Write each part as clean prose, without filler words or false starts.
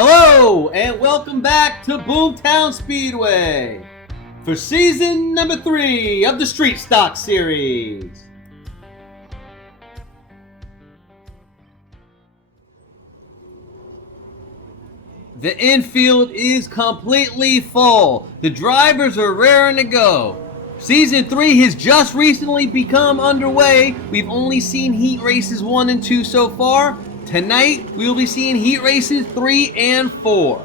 Hello, and welcome back to Boomtown Speedway for season number 3 of the Street Stock series. The infield is completely full. The drivers are raring to go. Season 3 has just recently become underway. We've only seen heat races 1 and 2 so far. Tonight, we will be seeing heat races 3 and 4.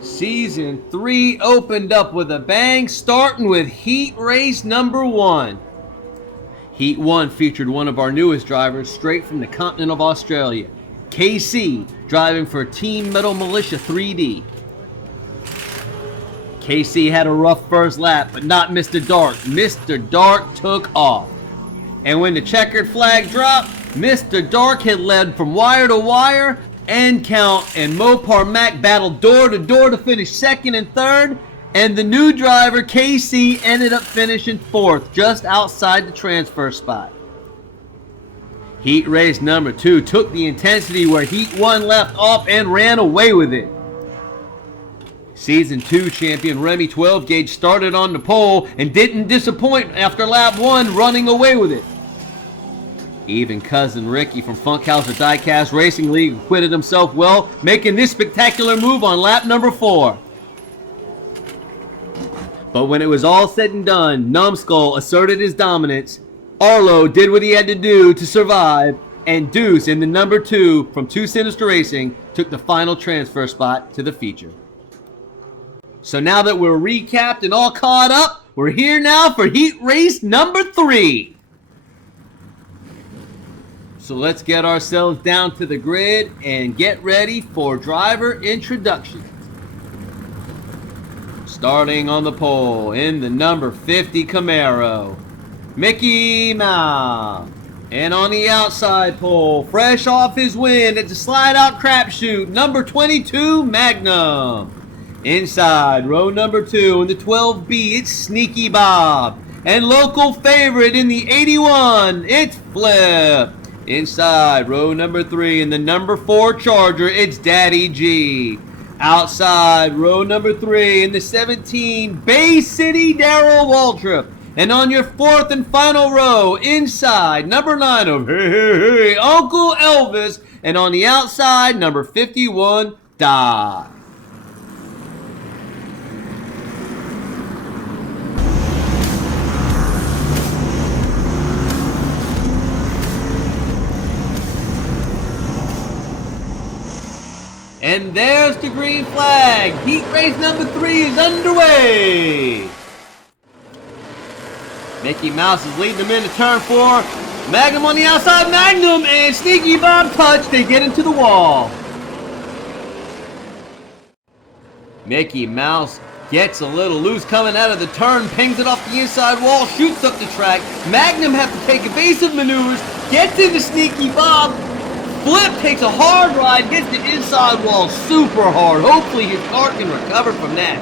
Season 3 opened up with a bang, starting with heat race number 1. Heat 1 featured one of our newest drivers straight from the continent of Australia, KC, driving for Team Metal Militia 3D. KC had a rough first lap, but not Mr. Dark. Mr. Dark took off. And when the checkered flag dropped, Mr. Dark had led from wire to wire, end count, and Mopar Mac battled door to door to finish second and third, and the new driver, KC, ended up finishing 4th, just outside the transfer spot. Heat race number 2 took the intensity where Heat 1 left off and ran away with it. Season 2 champion Remy 12 Gauge started on the pole and didn't disappoint after lap 1, running away with it. Even cousin Ricky from Funkhauser Diecast Racing League acquitted himself well, making this spectacular move on lap number 4. But when it was all said and done, Numbskull asserted his dominance, Arlo did what he had to do to survive, and Deuce in the number 2 from Two Sinister Racing took the final transfer spot to the feature. So now that we're recapped and all caught up, we're here now for heat race number 3. So let's get ourselves down to the grid and get ready for driver introductions. Starting on the pole in the number 50 Camaro, Mickey Mouse. And on the outside pole, fresh off his win at the slide out crapshoot, number 22 Magnum. Inside, row number 2 in the 12B, it's Sneaky Bob. And local favorite in the 81, it's Flip. Inside, row number 3 in the number 4 Charger, it's Daddy G. Outside, row number 3 in the 17 Bay City Daryl Waltrip. And on your 4th and final row, inside, number 9 of Hey Uncle Elvis. And on the outside, number 51 Doc. And there's the green flag. Heat race number 3 is underway. Mickey Mouse is leading them into turn 4. Magnum on the outside. Magnum and Sneaky Bob touch. They get into the wall. Mickey Mouse gets a little loose coming out of the turn. Pings it off the inside wall. Shoots up the track. Magnum has to take evasive maneuvers. Gets into Sneaky Bob. Flip takes a hard ride, hits the inside wall super hard. Hopefully his car can recover from that.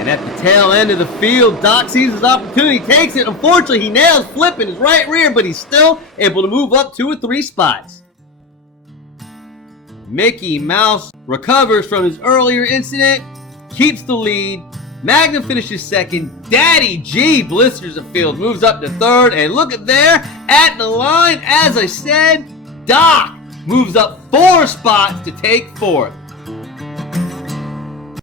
And at the tail end of the field, Doc sees his opportunity, takes it. Unfortunately, he nails Flip in his right rear, but he's still able to move up 2 or 3 spots. Mickey Mouse recovers from his earlier incident, keeps the lead. Magnum finishes 2nd. Daddy G blisters the field, moves up to 3rd. And look at there, at the line, as I said, Doc moves up 4 spots to take 4th.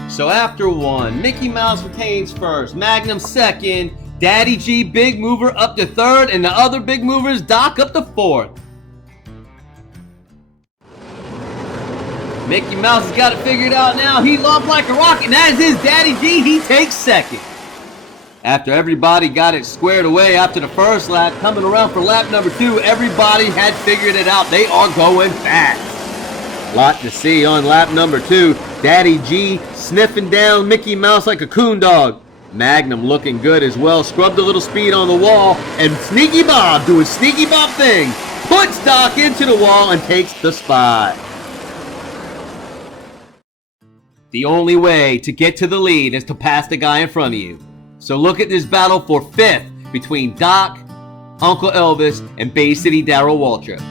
So after 1, Mickey Mouse retains 1st, Magnum 2nd, Daddy G big mover up to 3rd, and the other big movers Doc up to 4th. Mickey Mouse has got it figured out now. He's off like a rocket, and as is Daddy G, he takes 2nd. After everybody got it squared away after the first lap, coming around for lap number 2, everybody had figured it out. They are going fast. Lot to see on lap number 2. Daddy G sniffing down Mickey Mouse like a coon dog. Magnum looking good as well. Scrubbed a little speed on the wall. And Sneaky Bob doing Sneaky Bob thing. Puts Doc into the wall and takes the spot. The only way to get to the lead is to pass the guy in front of you. So look at this battle for 5th between Doc, Uncle Elvis, and Bay City Daryl Waltrip.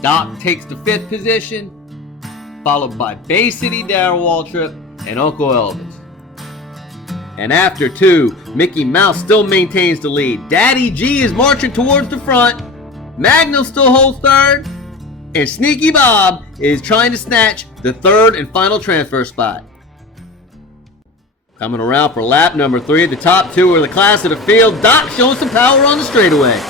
Doc takes the 5th position. followed by Bay City Darryl Waltrip and Uncle Elvis. And after 2, Mickey Mouse still maintains the lead. Daddy G is marching towards the front. Magnum still holds 3rd. And Sneaky Bob is trying to snatch the 3rd and final transfer spot. Coming around for lap number 3, the top 2 are the class of the field. Doc showing some power on the straightaway.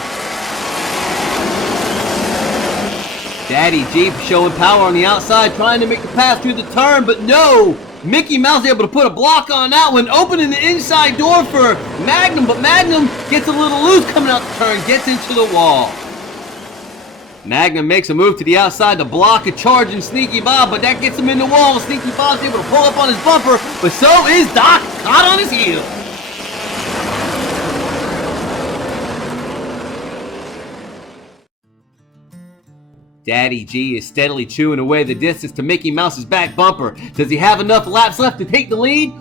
Daddy G showing power on the outside, trying to make the pass through the turn, but no! Mickey Mouse able to put a block on that one, opening the inside door for Magnum, but Magnum gets a little loose coming out the turn, gets into the wall. Magnum makes a move to the outside to block a charging Sneaky Bob, but that gets him in the wall. Sneaky Bob's able to pull up on his bumper, but so is Doc, caught on his heel. Daddy G is steadily chewing away the distance to Mickey Mouse's back bumper. Does he have enough laps left to take the lead?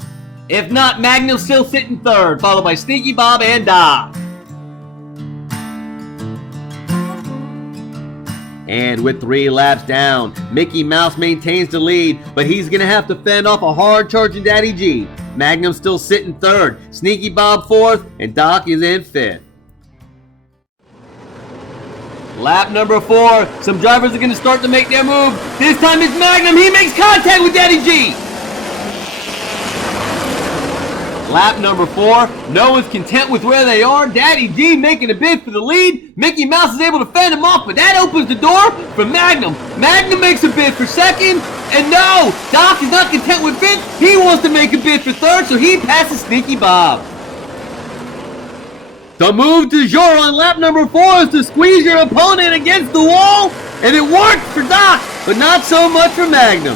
If not, Magnum's still sitting 3rd, followed by Sneaky Bob and Doc. And with 3 laps down, Mickey Mouse maintains the lead, but he's going to have to fend off a hard-charging Daddy G. Magnum's still sitting 3rd, Sneaky Bob 4th, and Doc is in 5th. Lap number 4, some drivers are going to start to make their move. This time it's Magnum, he makes contact with Daddy G. Lap number 4, no one's content with where they are. Daddy G making a bid for the lead. Mickey Mouse is able to fend him off, but that opens the door for Magnum. Magnum makes a bid for 2nd, and no, Doc is not content with 5th. He wants to make a bid for 3rd, so he passes Sneaky Bob. The move du jour on lap number 4 is to squeeze your opponent against the wall, and it worked for Doc, but not so much for Magnum.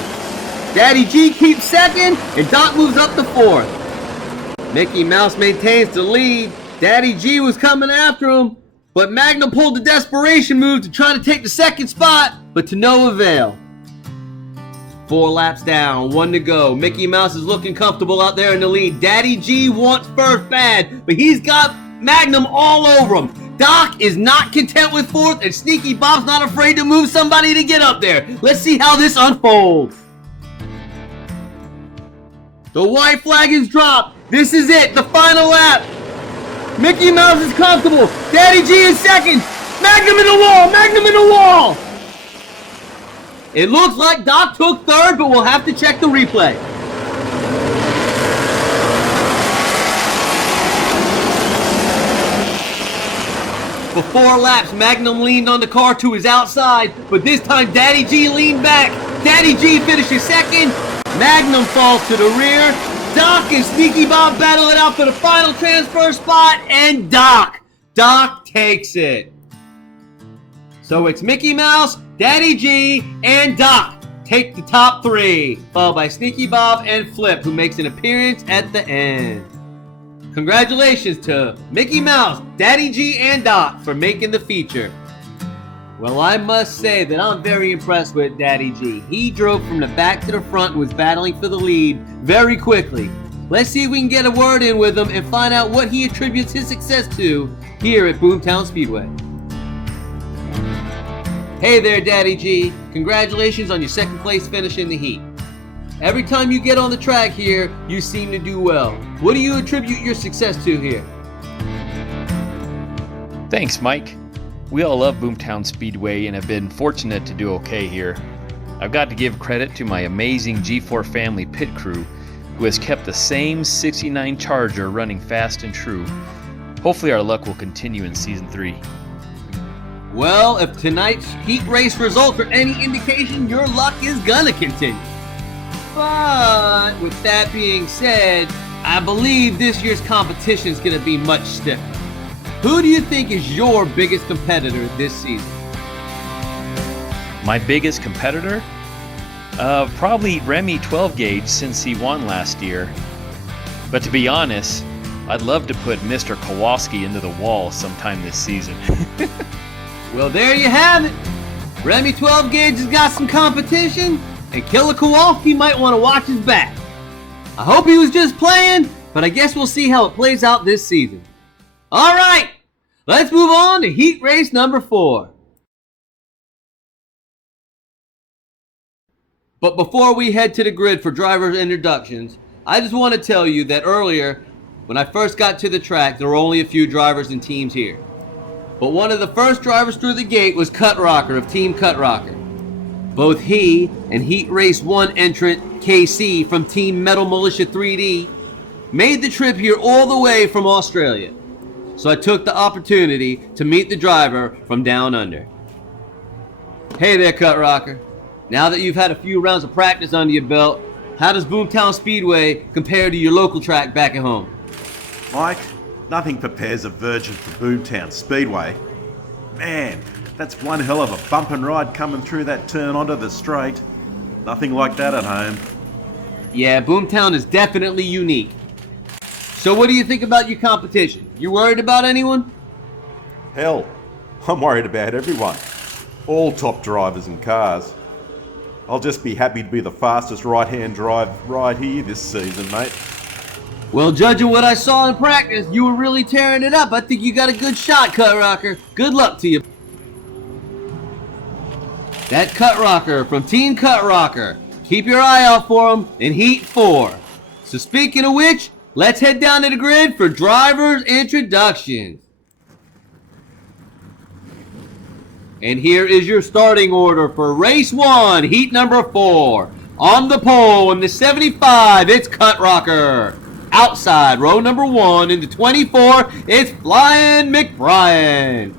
Daddy G keeps 2nd, and Doc moves up to 4th. Mickey Mouse maintains the lead. Daddy G was coming after him, but Magnum pulled the desperation move to try to take the 2nd spot, but to no avail. 4 laps down, 1 to go. Mickey Mouse is looking comfortable out there in the lead. Daddy G wants 1st bad, but he's got Magnum all over him. Doc is not content with 4th, and Sneaky Bob's not afraid to move somebody to get up there. Let's see how this unfolds. The white flag is dropped. This is it, the final lap. Mickey Mouse is comfortable. Daddy G is 2nd. Magnum in the wall, Magnum in the wall. It looks like Doc took 3rd, but we'll have to check the replay. For 4 laps, Magnum leaned on the car to his outside, but this time Daddy G leaned back. Daddy G finishes 2nd. Magnum falls to the rear. Doc and Sneaky Bob battle it out for the final transfer spot, and Doc takes it. So it's Mickey Mouse, Daddy G, and Doc take the top 3, followed by Sneaky Bob and Flip, who makes an appearance at the end. Congratulations to Mickey Mouse, Daddy G, and Doc for making the feature. Well, I must say that I'm very impressed with Daddy G. He drove from the back to the front and was battling for the lead very quickly. Let's see if we can get a word in with him and find out what he attributes his success to here at Boomtown Speedway. Hey there, Daddy G. Congratulations on your 2nd place finish in the heat. Every time you get on the track here, you seem to do well. What do you attribute your success to here? Thanks, Mike. We all love Boomtown Speedway and have been fortunate to do okay here. I've got to give credit to my amazing G4 family pit crew, who has kept the same 69 Charger running fast and true. Hopefully our luck will continue in Season 3. Well, if tonight's heat race results are any indication, your luck is gonna continue. But with that being said, I believe this year's competition is gonna be much stiffer. Who do you think is your biggest competitor this season? My biggest competitor? Probably Remy 12 Gauge, since he won last year. But to be honest, I'd love to put Mr. Kowalski into the wall sometime this season. Well, there you have it. Remy 12 Gauge has got some competition, and Killer Kowalski might want to watch his back. I hope he was just playing, but I guess we'll see how it plays out this season. All right, let's move on to heat race number 4. But before we head to the grid for driver introductions, I just want to tell you that earlier, when I first got to the track, there were only a few drivers and teams here. But one of the first drivers through the gate was Cut Rocker of Team Cut Rocker. Both he and Heat Race 1 entrant KC from Team Metal Militia 3D made the trip here all the way from Australia. So I took the opportunity to meet the driver from down under. Hey there, Cut Rocker. Now that you've had a few rounds of practice under your belt, how does Boomtown Speedway compare to your local track back at home? Mike, nothing prepares a virgin for Boomtown Speedway. Man, that's one hell of a bump and ride coming through that turn onto the straight. Nothing like that at home. Yeah, Boomtown is definitely unique. So what do you think about your competition? You worried about anyone? Hell, I'm worried about everyone. All top drivers and cars. I'll just be happy to be the fastest right-hand drive right here this season, mate. Well, judging what I saw in practice, you were really tearing it up. I think you got a good shot, Cut Rocker. Good luck to you. That Cut Rocker from Team Cut Rocker. Keep your eye out for him in Heat 4. So speaking of which, let's head down to the grid for drivers' introductions. And here is your starting order for Race 1, Heat number 4. On the pole in the 75, it's Cut Rocker. Outside, row number 1, in the 24, it's Flying McBrien.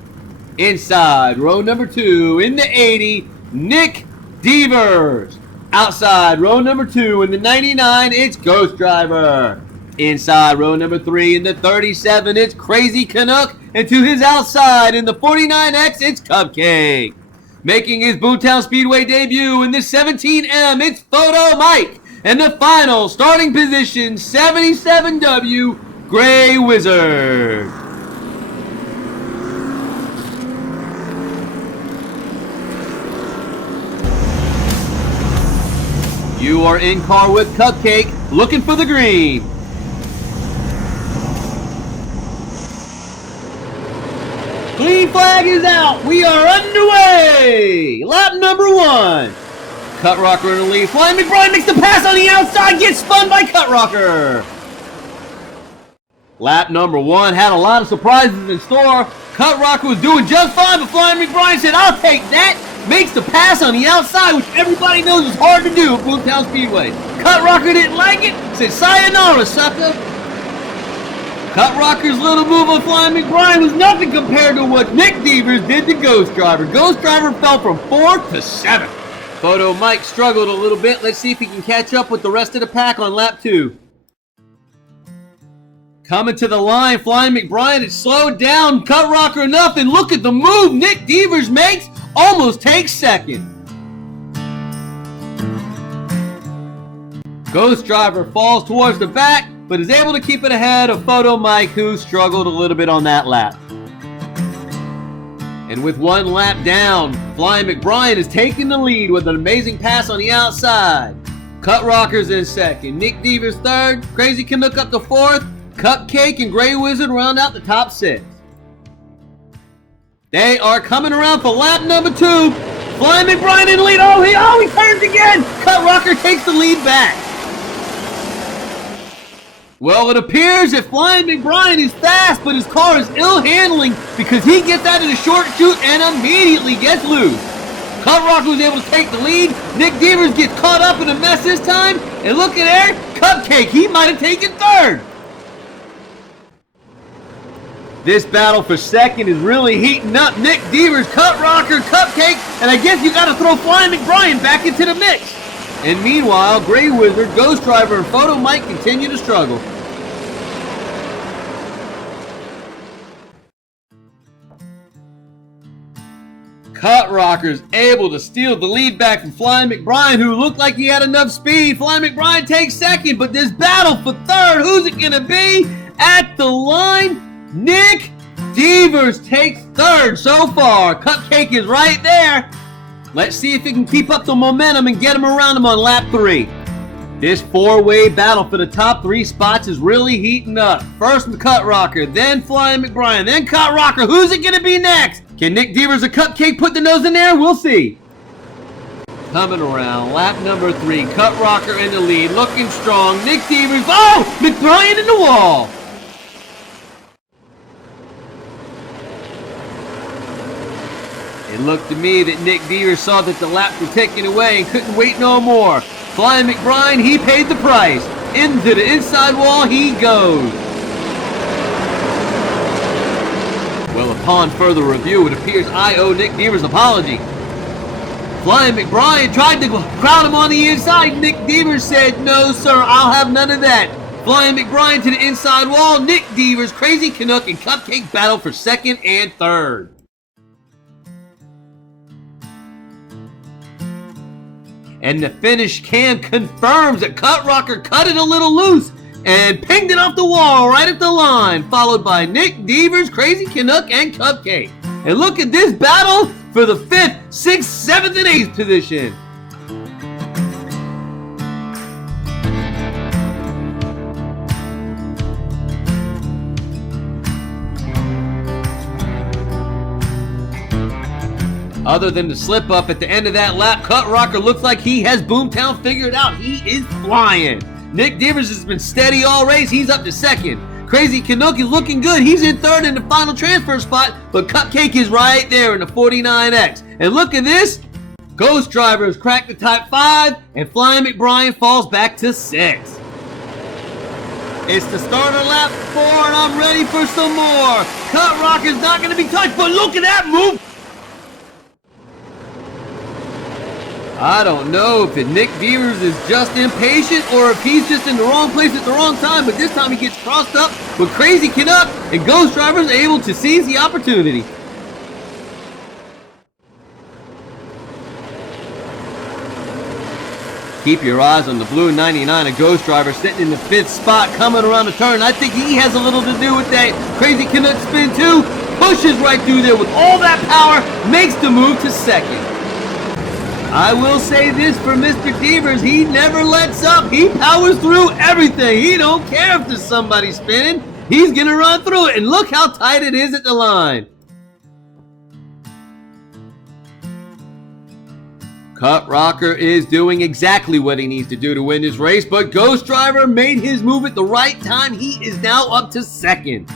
Inside, row number 2, in the 80, Nick Devers. Outside, row number 2, in the 99, it's Ghost Driver. Inside, row number 3, in the 37, it's Crazy Canuck. And to his outside, in the 49X, it's Cupcake. Making his Boomtown Speedway debut in the 17M, it's Photo Mike. And the final starting position, 77W, Gray Wizard. You are in car with Cupcake, looking for the green. Green flag is out. We are underway. Lap number 1. Cut Rocker in the lead. Flying McBrien makes the pass on the outside. Gets spun by Cut Rocker. Lap number 1 had a lot of surprises in store. Cut Rocker was doing just fine, but Flying McBrien said, "I'll take that." Makes the pass on the outside, which everybody knows is hard to do at Boomtown Speedway. Cut Rocker didn't like it. Said, "Sayonara, sucker." Cut Rocker's little move on Flying McBrien was nothing compared to what Nick Devers did to Ghost Driver. Ghost Driver fell from 4th to 7th. Photo Mike struggled a little bit. Let's see if he can catch up with the rest of the pack on lap 2. Coming to the line, Flying McBrien had slowed down Cut Rocker enough, and look at the move Nick Devers makes. Almost takes second. Ghost Driver falls towards the back, but is able to keep it ahead of Photo Mike, who struggled a little bit on that lap. And with one lap down, Flying McBrien is taking the lead with an amazing pass on the outside. Cut Rocker's in second, Nick Devers third, Crazy Canuck up to 4th, Cupcake and Gray Wizard round out the top 6. They are coming around for lap number 2. Flying McBrien in the lead. Oh, he turns again. Cut Rocker takes the lead back. Well, it appears that Flying McBrien is fast, but his car is ill handling because he gets out of the short chute and immediately gets loose. Cut Rocker was able to take the lead. Nick Devers gets caught up in a mess this time. And look at there, Cupcake, he might have taken 3rd. This battle for second is really heating up. Nick Devers, Cut Rocker, Cupcake, and I guess you got to throw Flying McBrien back into the mix. And meanwhile, Gray Wizard, Ghost Driver, and Photo Mike continue to struggle. Cut Rocker's able to steal the lead back from Flying McBrien, who looked like he had enough speed. Flying McBrien takes second, but this battle for 3rd, who's it going to be? At the line, Nick Devers takes 3rd so far. Cupcake is right there. Let's see if he can keep up the momentum and get him around him on lap 3. This 4-way battle for the top 3 spots is really heating up. First Cut Rocker, then Flying McBrien, then Cut Rocker. Who's it going to be next? Can Nick Devers or Cupcake put the nose in there? We'll see. Coming around, lap number 3, Cut Rocker in the lead, looking strong. Nick Devers, oh! McBrien in the wall! It looked to me that Nick Devers saw that the laps were ticking away and couldn't wait no more. Flying McBrien, he paid the price. Into the inside wall he goes. Well, upon further review, it appears I owe Nick Devers an apology. Flying McBrien tried to crowd him on the inside. Nick Devers said, "No, sir, I'll have none of that." Flying McBrien to the inside wall. Nick Devers, Crazy Canuck, and Cupcake battle for second and third. And the finish cam confirms that Cut Rocker cut it a little loose and pinged it off the wall right at the line, followed by Nick Devers, Crazy Canuck, and Cupcake. And look at this battle for the 5th, 6th, 7th, and 8th position. Other than the slip up at the end of that lap, Cut Rocker looks like he has Boomtown figured out. He is flying. Nick Devers has been steady all race. He's up to second. Crazy Canuck is looking good. He's in third in the final transfer spot, but Cupcake is right there in the 49X. And look at this. Ghost Driver has cracked the top 5, and Flying McBrien falls back to 6. It's the starter lap 4, and I'm ready for some more. Cut Rocker's not going to be touched, but look at that move. I don't know if Nick Devers is just impatient or if he's just in the wrong place at the wrong time, but this time he gets crossed up with Crazy Canuck, and Ghost Driver is able to seize the opportunity. Keep your eyes on the blue 99 of Ghost Driver sitting in the 5th spot coming around the turn. I think he has a little to do with that. Crazy Canuck spin too, pushes right through there with all that power, makes the move to second. I will say this for Mr. Devers, he never lets up. He powers through everything. He don't care if there's somebody spinning. He's going to run through it, and look how tight it is at the line. Cut Rocker is doing exactly what he needs to do to win this race, but Ghost Driver made his move at the right time. He is now up to second.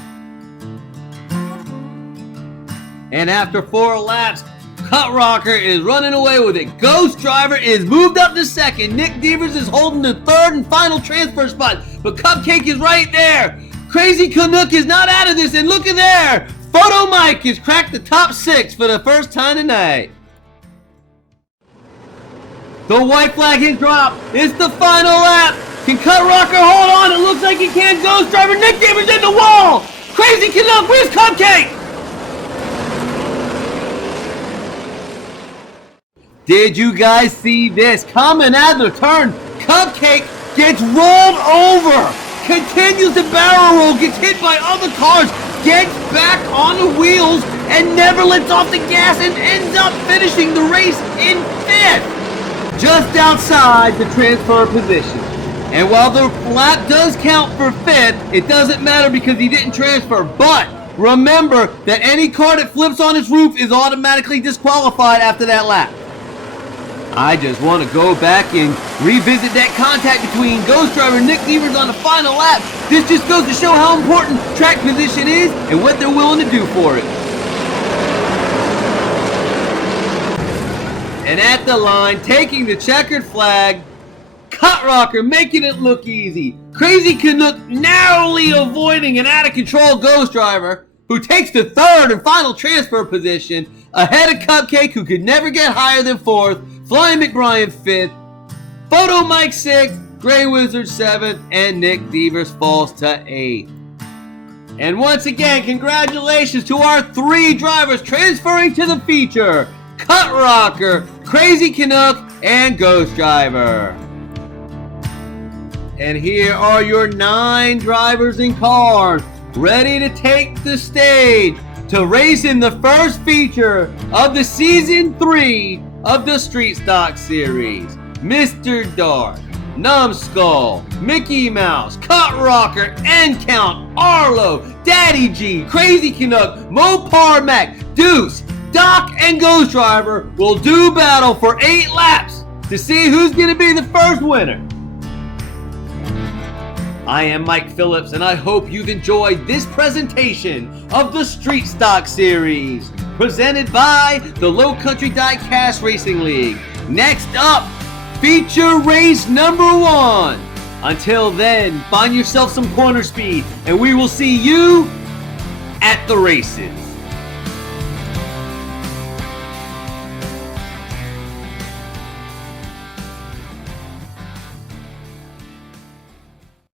And after 4 laps, Cut Rocker is running away with it. Ghost Driver is moved up to second. Nick Devers is holding the 3rd and final transfer spot, but Cupcake is right there. Crazy Canuck is not out of this, and look at there. Photo Mike has cracked the top 6 for the first time tonight. The white flag is dropped. It's the final lap. Can Cut Rocker hold on? It looks like he can. Ghost Driver, Nick Devers in the wall. Crazy Canuck, where's Cupcake? Did you guys see this? Coming out of the turn, Cupcake gets rolled over, continues to barrel roll, gets hit by other cars, gets back on the wheels, and never lets off the gas, and ends up finishing the race in 5th, just outside the transfer position. And while the lap does count for 5th, it doesn't matter because he didn't transfer, but remember that any car that flips on its roof is automatically disqualified after that lap. I just want to go back and revisit that contact between Ghost Driver and Nick Devers on the final lap. This just goes to show how important track position is and what they're willing to do for it. And at the line, taking the checkered flag, Cut Rocker making it look easy. Crazy Canuck narrowly avoiding an out-of-control Ghost Driver, who takes the 3rd and final transfer position, ahead of Cupcake, who could never get higher than 4th, Flying McBrien 5th, Photo Mike 6th, Grey Wizard 7th, and Nick Devers falls to 8th. And once again, congratulations to our 3 drivers transferring to the feature, Cut Rocker, Crazy Canuck, and Ghost Driver. And here are your 9 drivers and cars ready to take the stage to race in the first feature of the Season 3 of the Street Stock Series. Mr. Dark, Numbskull, Mickey Mouse, Cut Rocker, N-Count, Arlo, Daddy G, Crazy Canuck, Mopar Mac, Deuce, Doc, and Ghost Driver will do battle for 8 laps to see who's going to be the first winner. I am Mike Phillips, and I hope you've enjoyed this presentation of the Street Stock Series, presented by the Low Country Diecast Racing League. Next up, feature race number 1. Until then, find yourself some corner speed, and we will see you at the races.